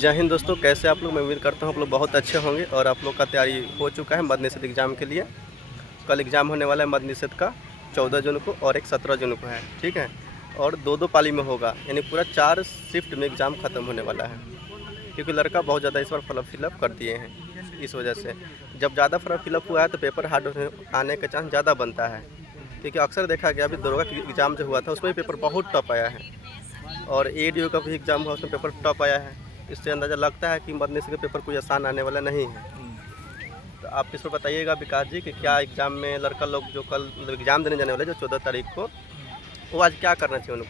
जय हिंद दोस्तों, कैसे आप लोग। मैं उम्मीद करता हूँ आप लोग बहुत अच्छे होंगे और आप लोग का तैयारी हो चुका है मद्य निषेध एग्ज़ाम के लिए। कल एग्ज़ाम होने वाला है मद्य निषेध का 14 जून को और एक 17 जून को है, ठीक है। और दो पाली में होगा, यानी पूरा 4 शिफ्ट में एग्ज़ाम ख़त्म होने वाला है, क्योंकि लड़का बहुत ज़्यादा इस बार फॉर्म फिलअप कर दिए हैं। इस वजह से जब ज़्यादा फॉर्म फिलअप हुआ है तो पेपर हार्ड आने का चांस ज़्यादा बनता है, क्योंकि अक्सर देखा गया अभी दरोगा का एग्ज़ाम जो हुआ था उसमें पेपर बहुत टफ आया है, और ADO का भी एग्ज़ाम हुआ उसमें पेपर टफ आया है। इससे अंदाज़ा लगता है कि मद्य निषेध का पेपर कोई आसान आने वाला नहीं है। तो आप इस पर बताइएगा विकास जी कि क्या एग्ज़ाम में लड़का लोग जो कल एग्ज़ाम देने जाने वाले जो 14 तारीख को, वो आज क्या करना चाहिए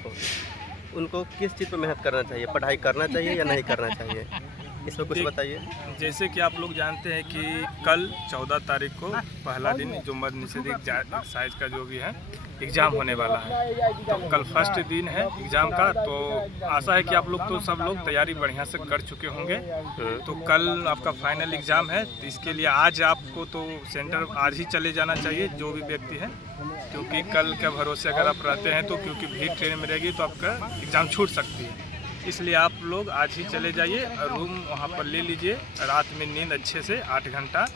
उनको किस चीज़ पर मेहनत करना चाहिए, पढ़ाई करना चाहिए या नहीं करना चाहिए, इस पर कुछ बताइए। जैसे कि आप लोग जानते हैं कि कल 14 तारीख को पहला दिन जो मद्य निषेध एक्साइज का जो भी है एग्ज़ाम होने वाला है, तो कल फर्स्ट दिन है एग्ज़ाम का। तो आशा है कि आप लोग तो सब लोग तैयारी बढ़िया से कर चुके होंगे। तो कल आपका फाइनल एग्ज़ाम है, तो इसके लिए आज आपको तो सेंटर आज ही चले जाना चाहिए जो भी व्यक्ति है, क्योंकि कल के भरोसे अगर आप रहते हैं तो क्योंकि भीड़ ट्रेन में रहेगी तो आपका एग्ज़ाम छूट सकती है। इसलिए आप लोग आज ही चले जाइए और रूम वहाँ पर ले लीजिए। रात में नींद अच्छे से 8 घंटा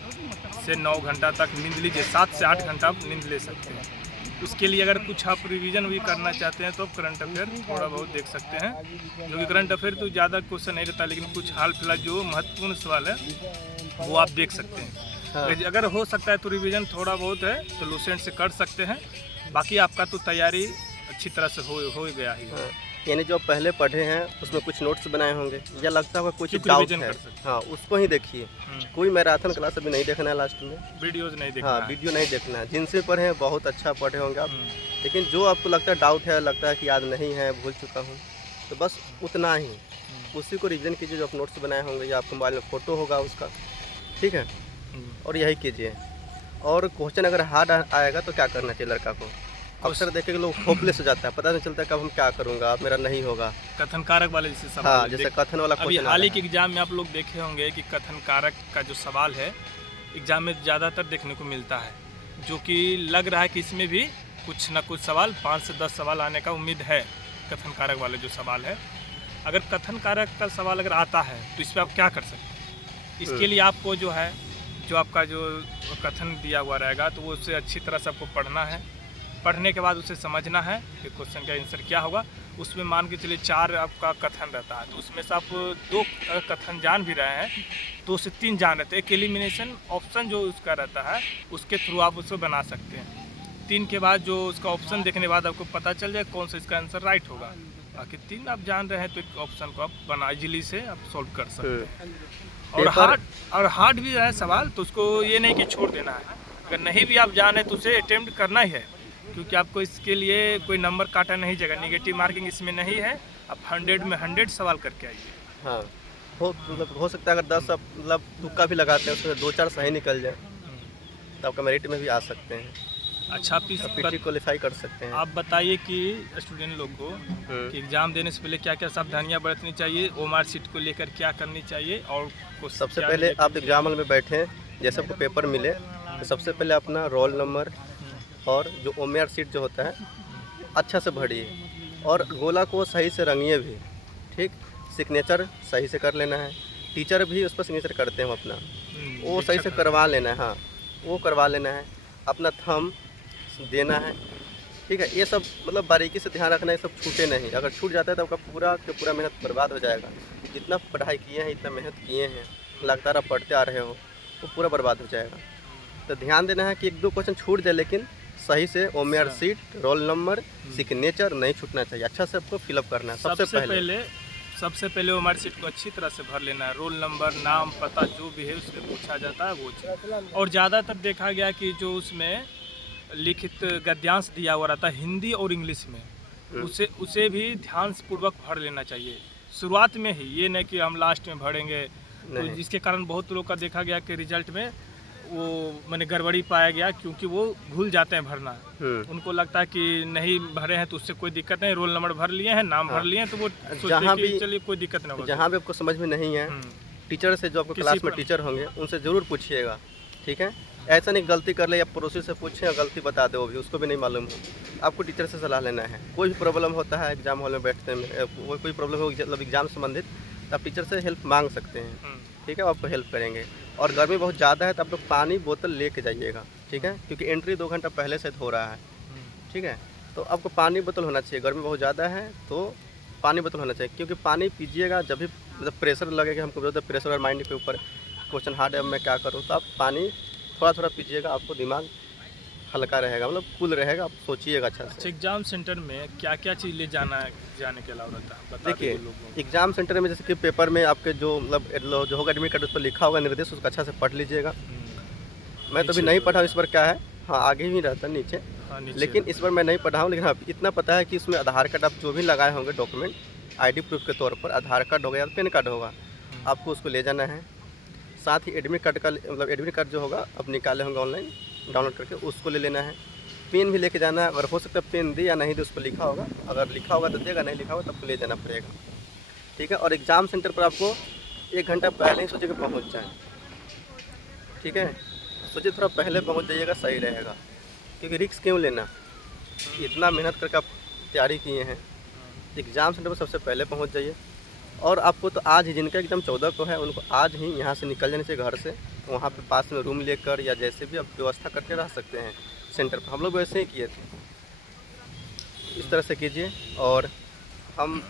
से 9 घंटा तक नींद लीजिए, 7 से 8 घंटा आप नींद ले सकते हैं। उसके लिए अगर कुछ आप रिवीजन भी करना चाहते हैं तो आप करंट अफेयर थोड़ा बहुत देख सकते हैं, जो कि करंट अफेयर तो ज़्यादा क्वेश्चन नहीं रहता, लेकिन कुछ हाल फिलहाल जो महत्वपूर्ण सवाल है वो आप देख सकते हैं। हाँ। अगर हो सकता है तो रिवीजन थोड़ा बहुत है तो लूसेंट से कर सकते हैं। बाकी आपका तो तैयारी अच्छी तरह से हो ही गया ही। हाँ, यानी जो पहले पढ़े हैं उसमें कुछ नोट्स बनाए होंगे या लगता होगा कुछ डाउट रिवीजन है, कर सकते हाँ उसको ही देखिए। कोई मैराथन क्लास अभी नहीं देखना है लास्ट में, वीडियोज़ नहीं देखना हाँ है। वीडियो नहीं देखना है। जिनसे पढ़े हैं बहुत अच्छा पढ़े होंगे आप, लेकिन जो आपको लगता है डाउट है, लगता है कि याद नहीं है, भूल चुका हूँ, तो बस उतना ही उसी को रिवीजन कीजिए जो आप नोट्स बनाए होंगे या आपके मोबाइल में फ़ोटो होगा उसका, ठीक है, और यही कीजिए। और क्वेश्चन अगर हार्ड आएगा तो क्या करना चाहिए लड़का को। अक्सर देखे कि लोग होपलेस हो जाता है, पता नहीं चलता कब हम क्या करूँगा, अब मेरा नहीं होगा। कथन कारक वाले जैसे सवाल हाँ, जैसे कथन वाला अभी क्वेश्चन हाल ही के एग्जाम में आप लोग देखे होंगे कि कथन कारक का जो सवाल है एग्जाम में ज़्यादातर देखने को मिलता है, जो कि लग रहा है कि इसमें भी कुछ ना कुछ सवाल 5 से 10 सवाल आने का उम्मीद है। कथन कारक वाले जो सवाल है, अगर कथन कारक का सवाल अगर आता है तो इस पर आप क्या कर सकते हैं। इसके लिए आपको जो है जो आपका जो कथन दिया हुआ रहेगा तो वो उससे अच्छी तरह से आपको पढ़ना है। पढ़ने के बाद उसे समझना है कि क्वेश्चन का आंसर क्या होगा। उसमें मान के चलिए 4 आपका कथन रहता है, तो उसमें से आप 2 कथन जान भी रहे हैं, 2 से 3 जान रहते हैं। एक एलिमिनेशन ऑप्शन जो उसका रहता है उसके थ्रू आप उसको बना सकते हैं। 3 के बाद जो उसका ऑप्शन देखने के बाद आपको पता चल जाए कौन सा इसका आंसर राइट होगा। बाकी 3 आप जान रहे हैं तो एक ऑप्शन को आप बना इजीली से आप सोल्व कर सकते हैं। और हार्ड भी है सवाल तो उसको ये नहीं कि छोड़ देना है। अगर नहीं भी आप जाने तो उसे अटेम्प्ट करना ही है, क्योंकि आपको इसके लिए कोई नंबर काटा नहीं जाएगा, नेगेटिव मार्किंग इसमें नहीं है। आप 100 में 100 सवाल करके आइए। हाँ, हो सकता है अगर 10 आप मतलब तुक्का भी लगाते हैं उसमें 2-4 सही निकल जाए तो आपका मेरिट में भी आ सकते हैं। अच्छा, पीटी क्वालिफाई कर सकते हैं। आप बताइए कि स्टूडेंट लोग को कि एग्ज़ाम देने से पहले क्या क्या सावधानियां बरतनी चाहिए, OMR शीट को लेकर क्या करनी चाहिए। और सबसे पहले आप एग्जाम हॉल में बैठें, जैसे आपको पेपर मिले तो सबसे पहले अपना रोल नंबर और जो OMR शीट जो होता है अच्छा से भरिए, और गोला को सही से रंगिए भी, ठीक। सिग्नेचर सही से कर लेना है, टीचर भी उस पर सिग्नेचर करते हैं अपना, वो सही से करवा लेना है। हाँ, वो करवा लेना है, अपना थंब देना है, ठीक है। ये सब मतलब बारीकी से ध्यान रखना है, सब छूटे नहीं। अगर छूट जाता है तो आपका पूरा के पूरा मेहनत बर्बाद हो जाएगा। जितना पढ़ाई किए हैं, इतना मेहनत किए हैं, लगातार आप पढ़ते आ रहे हो, वो पूरा बर्बाद हो जाएगा। तो ध्यान देना है कि 1-2 क्वेश्चन छूट जाए, लेकिन सही से OMR sheet, roll number, signature नहीं छूटना चाहिए। अच्छा से आपको फिलअप करना है सबसे पहले OMR शीट को अच्छी तरह से भर लेना है। रोल नंबर, नाम, पता जो भी है उसमें पूछा जाता है वो चीज़। और ज़्यादातर देखा गया कि जो उसमें लिखित गद्यांश दिया हुआ रहता है हिंदी और इंग्लिश में, उसे भी ध्यानपूर्वक भर लेना चाहिए शुरुआत में ही। ये नहीं कि हम लास्ट में भरेंगे, तो जिसके कारण बहुत लोग का देखा गया कि रिजल्ट में वो मैंने गड़बड़ी पाया गया, क्योंकि वो भूल जाते हैं भरना। उनको लगता है कि नहीं भरे हैं तो उससे कोई दिक्कत नहीं, रोल नंबर भर लिए हैं, नाम भर लिए हैं, तो वो जहाँ भी चलिए कोई दिक्कत नहीं होगा। जहाँ भी आपको समझ में नहीं है, टीचर से, जो आपको क्लास में टीचर होंगे उनसे ज़रूर पूछिएगा, ठीक है। ऐसा नहीं गलती कर ले या पड़ोसी से पूछें और गलती बता दे, वो भी उसको भी नहीं मालूम हो। आपको टीचर से सलाह लेना है। कोई भी प्रॉब्लम होता है एग्जाम हॉल में बैठते में, कोई प्रॉब्लम हो मतलब एग्जाम संबंधित, तो आप टीचर से हेल्प मांग सकते हैं, हम्म, ठीक है, वो आपको हेल्प करेंगे। और गर्मी बहुत ज़्यादा है तो आप लोग पानी बोतल लेके जाइएगा, ठीक है, क्योंकि एंट्री 2 घंटा पहले से हो रहा है, ठीक है। तो आपको पानी बोतल होना चाहिए, गर्मी बहुत ज़्यादा है तो पानी बोतल होना चाहिए, क्योंकि पानी पीजिएगा जब भी मतलब प्रेशर लगेगा हमको, ज़्यादा प्रेशर और माइंड के ऊपर क्वेश्चन हार्ड है, अब मैं क्या करूँ, तो आप पानी थोड़ा थोड़ा पीजिएगा, आपको दिमाग हल्का रहेगा, मतलब कूल रहेगा, आप सोचिएगा अच्छा अच्छा, से। एग्जाम सेंटर में क्या क्या चीज़ ले जाने के अलावा रहता है, बता देखिए, दीजिए लोगों को। एग्ज़ाम सेंटर में जैसे कि पेपर में आपके जो मतलब जो होगा एडमिट कार्ड उस पर लिखा होगा निर्देश, उसको अच्छा से पढ़ लीजिएगा। मैं तो अभी नीचे नहीं तो- पढ़ा हूँ इस बार क्या है, हाँ आगे ही रहता है नीचे, हाँ, नीचे लेकिन इस बार मैं नहीं पढ़ा हूँ। लेकिन हाँ इतना पता है कि इसमें आधार कार्ड आप जो भी लगाए होंगे डॉक्यूमेंट, आईडी प्रूफ के तौर पर आधार कार्ड होगा या पैन कार्ड होगा, आपको उसको ले जाना है। साथ ही एडमिट कार्ड का मतलब एडमिट कार्ड जो होगा आप निकाले होंगे ऑनलाइन डाउनलोड करके, उसको ले लेना है। पेन भी लेके जाना है, अगर हो सकता है पेन दे या नहीं दे उस पर लिखा होगा, अगर लिखा होगा तो देगा, नहीं लिखा होगा तो आपको ले जाना पड़ेगा, ठीक है। और एग्ज़ाम सेंटर पर आपको 1 घंटा पहले ही सोचिए कि पहुँच जाए, ठीक है। सोचिए थोड़ा पहले पहुँच जाइएगा, सही रहेगा, क्योंकि रिस्क क्यों लेना, इतना मेहनत करके आप तैयारी किए हैं, एग्ज़ाम सेंटर पर सबसे पहले पहुँच जाइए। और आपको तो आज ही, जिनका एग्ज़ाम 14 को है, उनको आज ही यहाँ से निकल जाने से घर से, वहाँ पे पास में रूम लेकर या जैसे भी आप व्यवस्था करके रह सकते हैं सेंटर पर। हम लोग वैसे ही किए थे, इस तरह से कीजिए। और हम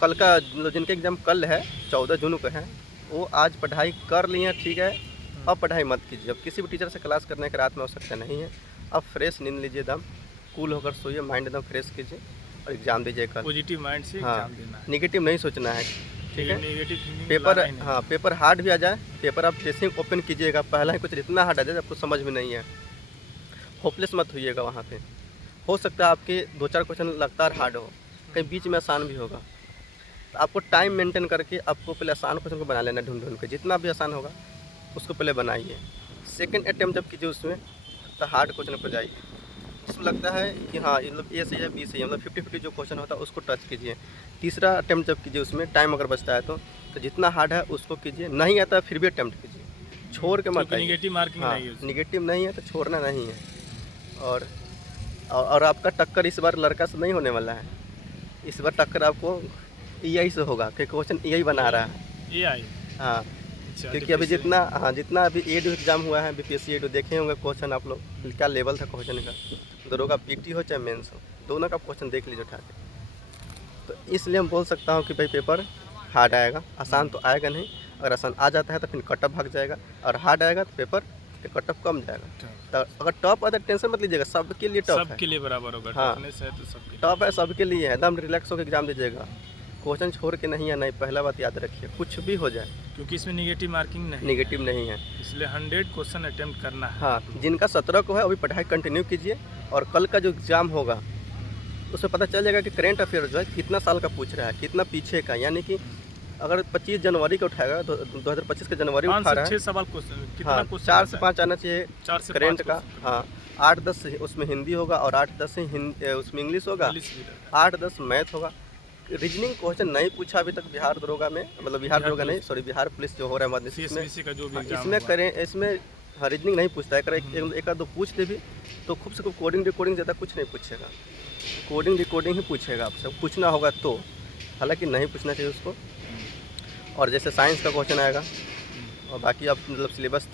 कल का मतलब जिनके एग्ज़ाम कल है 14 जून को है, वो आज पढ़ाई कर लिए हैं, ठीक है। अब पढ़ाई मत कीजिए, अब किसी भी टीचर से क्लास करने की रात में आवश्यकता नहीं है। अब फ्रेश नींद लीजिए, एकदम कूल होकर सोइए, माइंड एकदम फ्रेश कीजिए और एग्ज़ाम दीजिए कल। पॉजिटिव माइंड से हाँ, एग्जाम देना है, निगेटिव नहीं सोचना है, ठीक है। नेगेटिव थिंकिंग पेपर, लाना ही नहीं। हाँ पेपर हार्ड भी आ जाए, पेपर आप जैसे ही ओपन कीजिएगा पहला ही कुछ इतना हार्ड आ जाए आपको समझ में नहीं है, होपलेस मत होइएगा। वहाँ पे हो सकता है आपके 2-4 क्वेश्चन लगातार हार्ड हो, कहीं बीच में आसान भी होगा, तो आपको टाइम मेंटेन करके आपको पहले आसान क्वेश्चन को बना लेना, ढूंढ ढूंढ के जितना भी आसान होगा उसको पहले बनाइए। सेकंड अटैम्प्ट जब कीजिए उसमें तो हार्ड क्वेश्चन पर जाइए, जिसमें लगता है कि हाँ मतलब ए सही है बी सही है, मतलब 50-50 जो क्वेश्चन होता है उसको टच कीजिए। तीसरा अटैम्प्ट जब कीजिए उसमें टाइम अगर बचता है तो जितना हार्ड है उसको कीजिए, नहीं आता है फिर भी अटैम्प्ट कीजिए, छोड़ के मत क्योंकि आइए। नेगेटिव मार्किंग हाँ, नहीं है उसमें। निगेटिव नहीं है तो छोड़ना नहीं है। और आपका टक्कर इस बार लड़का से नहीं होने वाला है, इस बार टक्कर आपको EI से होगा, क्योंकि क्वेश्चन EI बना रहा है। ये आई। हाँ, अच्छा, क्योंकि अभी जितना अभी एडू एग्ज़ाम हुआ है, BPSC एडू देखे होंगे क्वेश्चन आप लोग, क्या लेवल था क्वेश्चन का, दोनों का PT हो चाहे मेंस हो, दोनों का क्वेश्चन देख लीजिए उठा के। तो इसलिए हम बोल सकता हूँ कि भाई पेपर हार्ड आएगा, आसान तो आएगा नहीं। अगर आसान आ जाता है तो फिर कट ऑफ भाग जाएगा, और हार्ड आएगा तो पेपर के कट ऑफ कम जाएगा। तो अगर टॉप आता है टेंशन मत लीजिएगा, सबके लिए टॉप है, सबके लिए बराबर होगा, हाँ। टफनेस है तो सबके लिए। टॉप है सबके लिए है, एकदम रिलैक्स होकर एग्जाम दीजिएगा, क्वेश्चन छोड़ के नहीं आना है, पहला बात याद रखिए, कुछ भी हो जाए क्योंकि इसमें नेगेटिव मार्किंग नहीं, निगेटिव नहीं है। इसलिए 100 क्वेश्चन अटेम्प्ट करना है। हाँ, जिनका 17 को है अभी पढ़ाई कंटिन्यू कीजिए, और कल का जो एग्ज़ाम होगा उसमें पता चल जाएगा कि करंट अफेयर जो है कितना साल का पूछ रहा है, कितना पीछे का, यानी कि अगर 25 जनवरी का उठाएगा तो 2025 का जनवरी 5 उठा से रहा 6 है, सवाल क्वेश्चन, कितना हाँ क्वेश्चन 4 से 5 आना चाहिए 4 से करंट 5 का। हाँ, 8-10 उसमें हिंदी होगा, और 8-10 उसमें इंग्लिश होगा, इंग्लिश भी रहता है। 8-10 मैथ होगा। रीजनिंग क्वेश्चन नहीं पूछा अभी तक बिहार दरोगा में, मतलब बिहार दरोगा नहीं, सॉरी बिहार पुलिस जो हो रहा है मध्य प्रदेश में, CSBC का जो भी हाँ, एग्जाम इसमें हुआ। करें, इसमें हाँ रीजनिंग नहीं पूछता है, करें एक आध दो पूछ दे भी तो खूब से खूब कोडिंग रिकॉर्डिंग ज़्यादा कुछ नहीं पूछेगा, कोडिंग रिकॉर्डिंग ही पूछेगा आपसे, पूछना होगा तो, हालांकि नहीं पूछना चाहिए उसको। और जैसे साइंस का क्वेश्चन आएगा, और बाकी आप मतलब सिलेबस